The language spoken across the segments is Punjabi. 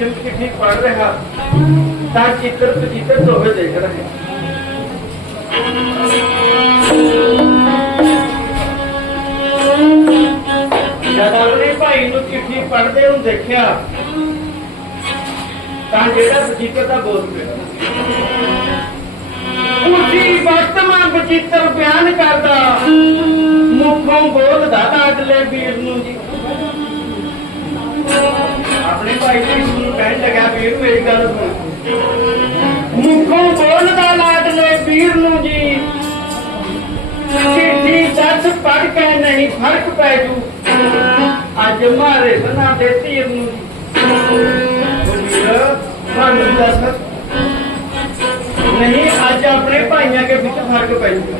ਦੇ ਵਿੱਚ ਭੀਸ਼ਮ ਚਿੱਠੀ ਪੜ ਰਿਹਾ, ਤਾਂ ਚਿੱਤਰ ਪਚਿੱਤਰ ਦੋਹੇ ਦੇਖ ਰਹੇ ਆਪਣੇ ਭਾਈ ਨੂੰ ਚਿੱਠੀ ਪੜਦੇ ਨੂੰ ਦੇਖਿਆ, ਤਾਂ ਜਿਹੜਾ ਬਚਿੱਤਰ ਦਾ ਬੋਲ ਪਿਆ ਉਸੀ ਵਰਤਮਾਨ ਬਚਿੱਤਰ ਬਿਆਨ ਕਰਦਾ, ਮੁੱਖੋਂ ਬੋਲਦਾ ਤਾਂ ਅਗਲੇ ਵੀਰ ਨੂੰ ਜੀ। ਆਪਣੇ ਭਾਈ ਭੈਣ ਨੂੰ ਕਹਿਣ ਲੱਗਾ ਵੀਰ ਨੂੰ ਇਹ ਗੱਲ ਸੁਣ। ਮੁਖੋਂ ਬੋਲਦਾ ਲਾਡਲੇ ਵੀਰ ਨੂੰ ਜੀ। ਚਿੱਠੀ ਦੱਸ ਪੜ ਕੇ ਨਹੀਂ ਫ਼ਰਕ ਪੈ ਜੂ। ਅੱਜ ਮਾਰੇ ਬਣਾ ਦੇ ਤੀਰ ਨੂੰ। ਬੋਲੀਏ, ਸਾਨੂੰ ਦੱਸ। ਨਹੀਂ, ਅੱਜ ਆਪਣੇ ਭਾਈਆਂ ਦੇ ਵਿੱਚ ਫ਼ਰਕ ਪੈ ਜੂਗਾ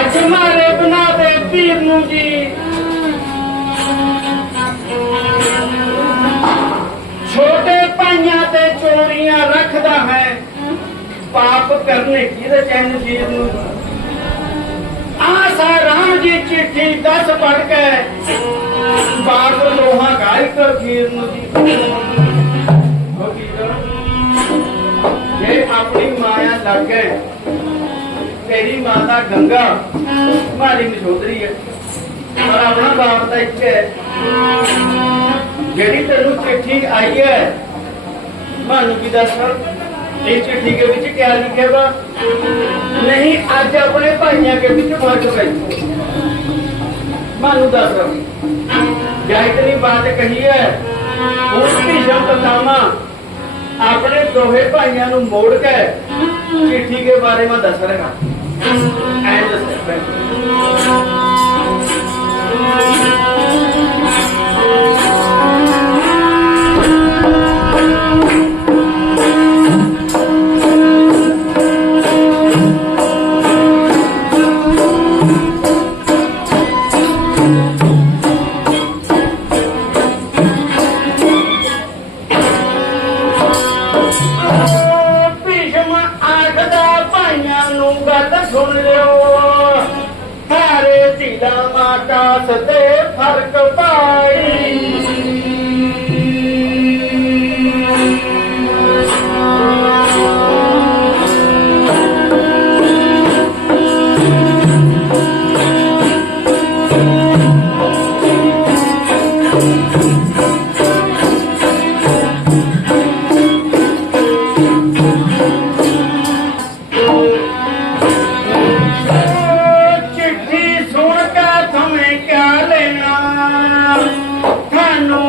ਅੱਜ ਮਾਰੇ ਬਣਾ ਦੇ ਪੀਰ ਨੂੰ ਜੀ। ਪਾਪ ਕਰਨੇ ਕਿਹਦੇ ਚੈਨ ਜੀਰ ਨੂੰ। ਆਸਾ ਰਾਮ ਜੀ ਚਿੱਠੀ ਦਸ ਪੜ ਕੇ ਬਾਗ ਲੋਹਾ ਗਾਇ ਕਰ ਖੀਰ ਨੂੰ ਜੀ ਜੇ ਆਪਣੀ ਮਾਇਆ ਲੱਗ ਗਏ ਤੇਰੀ ਮਾਤਾ ਗੰਗਾ ਮਾਰੀ ਮਸ਼ੋਦਰੀ ਹੈ। ਪਰ ਆਪਣਾ ਬਾਪ ਤਾਂ ਇੱਕ ਹੈ। ਜਿਹੜੀ ਤੈਨੂੰ ਚਿੱਠੀ ਆਈ ਹੈ ਮਾਨੂੰ ਕੀ ਦੱਸ? ਇਹ ਚਿੱਠੀ ਦੇ ਵਿੱਚ ਕਿਆ ਲਿਖਿਆ ਵਾ? ਨਹੀਂ, ਅੱਜ ਆਪਣੇ ਭਾਈਆਂ ਦੇ ਵਿੱਚ ਫ਼ਰਕ ਪੈ ਮਾਨੂੰ ਦੱਸ ਜਾਂ ਇਤਨੀ ਬਾਤ ਕਹੀ ਹੈ, ਉਸ ਦੀ ਜੰਪਤਾਮਾ ਆਪਣੇ ਦੋਹੇ ਭਾਈਆਂ ਨੂੰ ਮੋੜ ਕੇ ਚਿੱਠੀ ਦੇ ਬਾਰੇ ਮੈਂ ਦੱਸ ਰਿਹਾ ਐਂ ਦੱਸ ਭੀਸ਼ਮ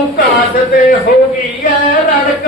ਤੁਹਾਨੂੰ ਕਾਸ ਤੇ ਹੋ ਗਈ ਐ ਰੜਕ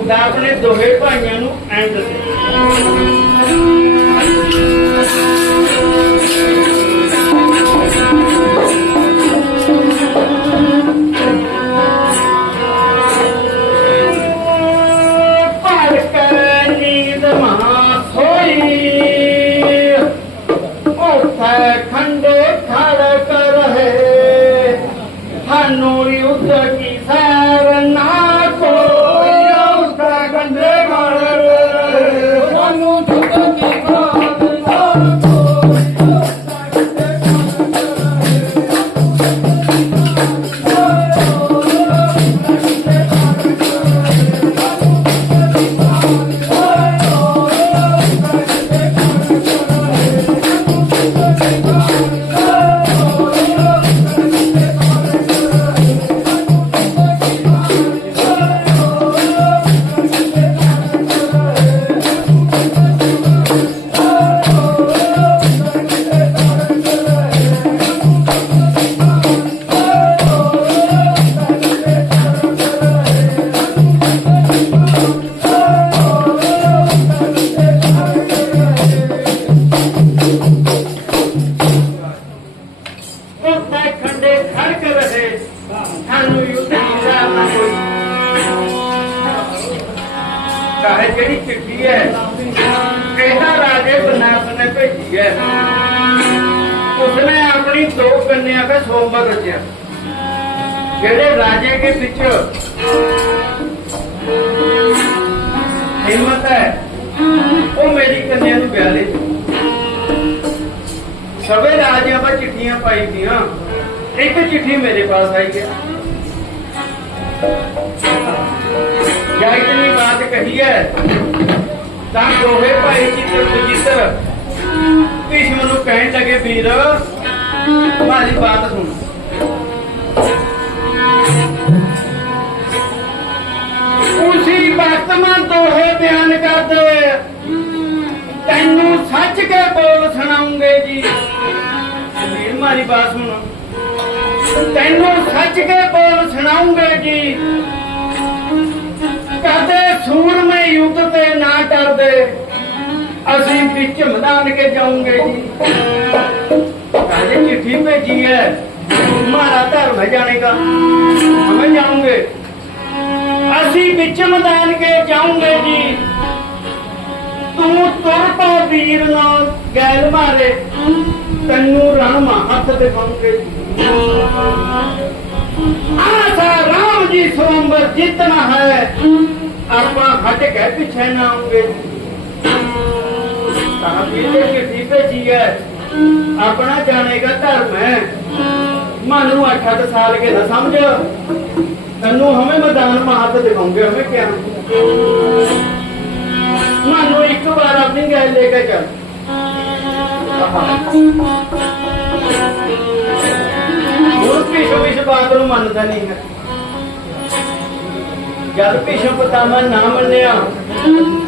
ਦਿੱਤੀ ਆਪਣੇ ਦੋਹੇ ਭਾਈਆਂ ਨੂੰ ਐਂਡ ਸੀ ਕਹੇ ਜਿਹੜੀ ਚਿੱਠੀ ਹੈ। ਇਹਦਾ ਰਾਜੇ ਬਨਾਰਸ ਨੇ ਭੇਜੀ ਹੈ। ਉਸਨੇ ਆਪਣੀ ਦੋ ਕੰਨਿਆ ਦਾ ਸੋਮਰ ਰਚਿਆ। ਜਿਹੜੇ ਰਾਜੇ ਦੇ ਵਿੱਚ ਹਿੰਮਤ ਹੈ, ਉਹ ਮੇਰੀ ਕੰਨਿਆ ਨੂੰ ਵਿਆਹ ਲੈ ਸਭੇ ਰਾਜਿਆਂ ਦਾ ਚਿੱਠੀਆਂ ਪਾਈ ਦੀਆਂ। ਇੱਕ ਚਿੱਠੀ ਮੇਰੇ ਪਾਸ ਆਈ ਹੈ। ਜਾਂ ਕਹੀ ਹੈ, ਤਾਂ ਦੋਹੇ ਭਾਈ ਚਿੱਤਰ ਸੁਜਿੱਤਰ ਭੀਸ਼ਮ ਨੂੰ ਕਹਿਣ ਲੱਗੇ ਵੀਰ, ਮਾਰੀ ਬਾਤ ਸੁਣ। ਉਸੀ ਵਕਤ ਮੈਂ ਦੋਹੇ ਬਿਆਨ ਕਰਦੇ, ਤੈਨੂੰ ਸੱਚ ਕੇ ਬੋਲ ਸੁਣਾਉਂਗੇ ਜੀ। ਵੀਰ, ਮਾਰੀ ਬਾਤ ਸੁਣ। ਤੈਨੂੰ ਸੱਚ ਕੇ ਬੋਲ ਸੁਣਾਉਂਗੇ ਜੀ। ਕਦੇ ਉਤਰਦੇ ਨਾ ਡਰਦੇ। ਅਸੀਂ ਵੀ ਝਮਦਾਨ ਕੇ ਜਾਉਂਗੇ ਜੀ। ਰਾਜੇ ਚਿੱਠੀ ਭੇਜੀ ਹੈ ਮਾਰਾ ਧਰਮ ਜਾਣੇਗਾ। ਸਮਝ ਜਾਉਂਗੇ ਅਸੀਂ ਵਿੱਚ ਮੈਦਾਨ ਕੇ ਜਾਉਂਗੇ ਜੀ। ਤੂੰ ਤੁਰ ਪਾ ਵੀਰ ਨਾਲ ਗੈਲ ਮਾਰੇ। ਤੈਨੂੰ ਰਾਮ ਹੱਥ ਤੇ ਪਾਉਂਗੇ ਆਸਾ ਰਾਮ ਜੀ ਸਵੰਬਰ ਜਿੱਤਣਾ ਹੈ। ਆਪਾਂ ਹਟ ਕੇ ਪਿੱਛੇ ਨਾ ਆਉਂਗੇ। ਤਾਂ ਵੀਰੇ ਚਿੱਠੀ ਭੇਜੀ ਹੈ। ਆਪਣਾ ਜਾਣੇਗਾ ਧਰਮ ਹੈ। ਮਨ ਨੂੰ ਅੱਠ ਸਾਲ ਕੇ ਨਾ ਸਮਝ। ਤੈਨੂੰ ਹਮੇ ਮੈਦਾਨ ਮਾ ਦਿਖਾਉਂਗੇ, ਹਮੇ ਕਿਆ? ਮਾਨੂੰ ਇੱਕ ਵਾਰ ਆਪਣੀ ਗੱਲ ਲੈ ਕੇ ਚੱਲ। ਹੁਣ ਭੀਸ਼ਮ ਇਸ ਬਾਤ ਨੂੰ ਮੰਨਦਾ ਨਹੀਂ ਹੈ। ਜਦ ਭਿਸ਼ਮ ਪਤਾਮਾ ਨਾ ਮੰਨਿਆ,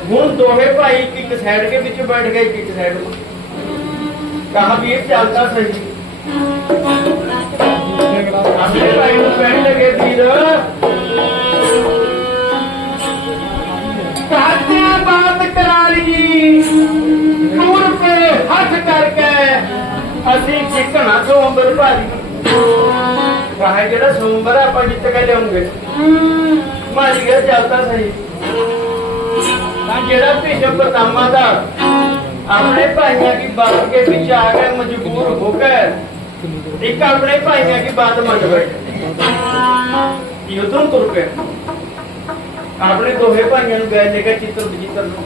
ਹੁਣ ਦੋਹੇ ਭਾਈ ਇੱਕ ਸਾਈਡ ਕੇ ਵਿੱਚ ਬੈਠ ਗਏ, ਇੱਕ ਸਾਈਡ ਕਹਾ ਵੀ ਇਹ ਚੱਲਦਾ ਸਹੀ। ਆਪਣੇ ਭਾਈ ਨੂੰ ਕਹਿਣ ਲੱਗੇ, ਵੀਰ ਕਾਤਿਆ ਬਾਤ ਕਰਾ ਲਈ। ਨੂਰ ਤੇ ਹੱਥ ਕਰਕੇ ਅਸੀਂ ਚਿਕਣਾ ਤੋਂ ਅੰਬਰ ਭਾਰੀ ਰਾਹ ਜਿਹੜਾ ਸੋਮਵਾਰ ਆਪਾਂ ਜਿੱਤ ਕੇ ਲਿਆਉਂਗੇ। ਭੱਜ ਗਿਆ ਚੱਲਦਾ ਸਹੀ। ਤਾਂ ਜਿਹੜਾ ਭੀਸ਼ਮ ਪਰਤਾਮਾ ਦਾ ਆਪਣੇ ਭਾਈਆਂ ਦੀ ਬਾਤ ਕੇ ਵਿੱਚ ਆ ਕੇ ਮਜਬੂਰ ਹੋ ਕੇ ਇੱਕ ਆਪਣੇ ਭਾਈਆਂ ਦੀ ਬਾਤ ਮੰਨ ਬੈਠੇ ਯੁੱਧੋਂ ਤੁਰ ਪਏ ਆਪਣੇ ਦੋਹੇ ਭਾਈਆਂ ਨੂੰ ਗਏ ਲੈ ਕੇ ਚਿੱਤਰ ਬਜਿੱਤਰ ਨੂੰ।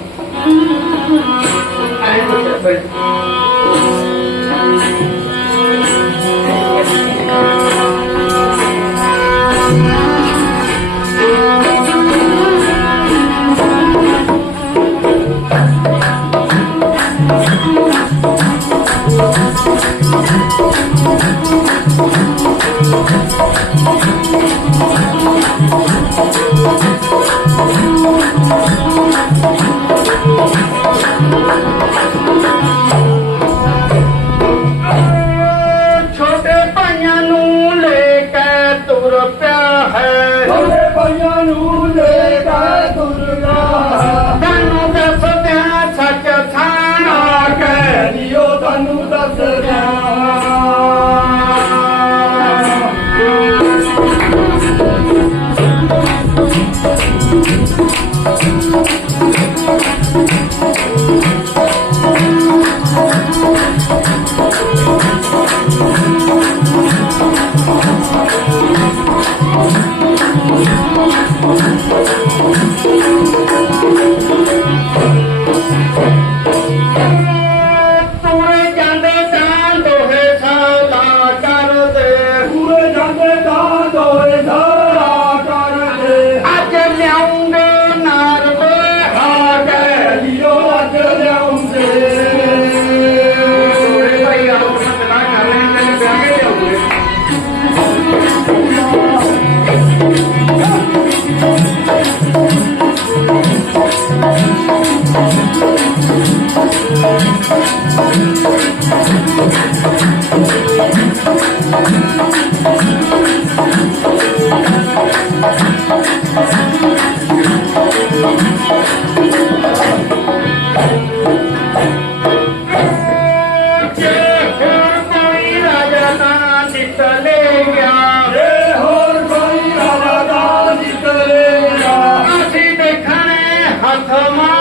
ਆਏ ਬੈਠੇ come on.